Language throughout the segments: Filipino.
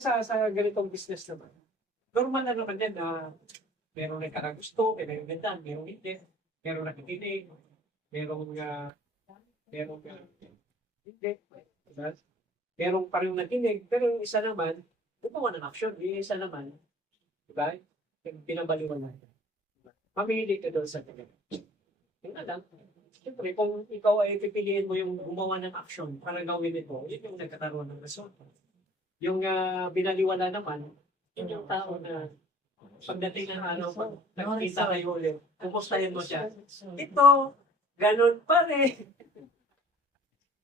Sa ganitong business naman, normal na naman yan na merong nagkakagusto, merong ganda, merong hindi, merong nakikinig, merong hindi. Diba? Merong parang nakinig, pero yung isa naman, gumawa ng action. Yung isa naman, diba? Yung pinabaliwan natin. Mamili ka doon sa kanya. Yung alam, siyempre, kung ikaw ay pipiliin mo yung gumawa ng action para gawin ito, yun yung nagkakaroon ng resulta. Yung binaliwala naman, yun yung tao na pagdating ng araw, pag nakikita kayo ulit, kumustahin mo siya. Ito, ganun pa rin.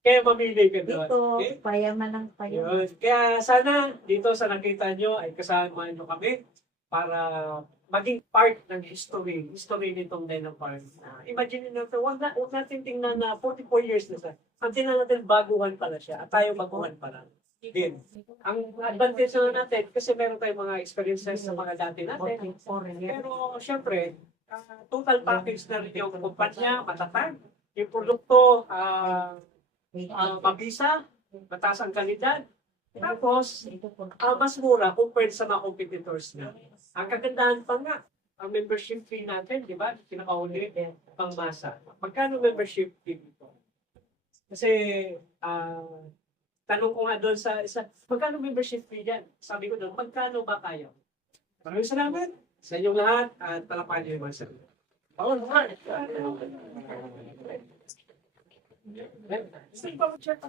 Kaya mamili ka doon. Dito, Okay? payaman ng payaman. Yun. Kaya sana dito sa nakita nyo ay kasama nyo kami para maging part ng history nitong Denham Park. Imagine nyo ito, huwag natin tingnan na 44 years na siya. Ang tingnan natin, baguhan pala siya at tayo baguhan pala. Din. Ang advantage na natin, kasi meron tayong mga experiences sa mga dati natin. Pero syempre, total package na rin yung kumpanya, matatag, yung produkto, mabisa, mataas ang kalidad. Tapos, mas mura compared sa mga competitors na. Ang kagandahan pa nga, ang membership fee natin, di ba? Pinakauli, pang masa. Magkano membership fee dito? Kasi, tanong ko nga doon sa isa, magkano membership fee dyan? Sabi ko doon, magkano ba kayo? Maraming salamat sa inyong lahat at palapakan niyo yung mga sarili. Oo, naman. Gusto niyo pa mag-share?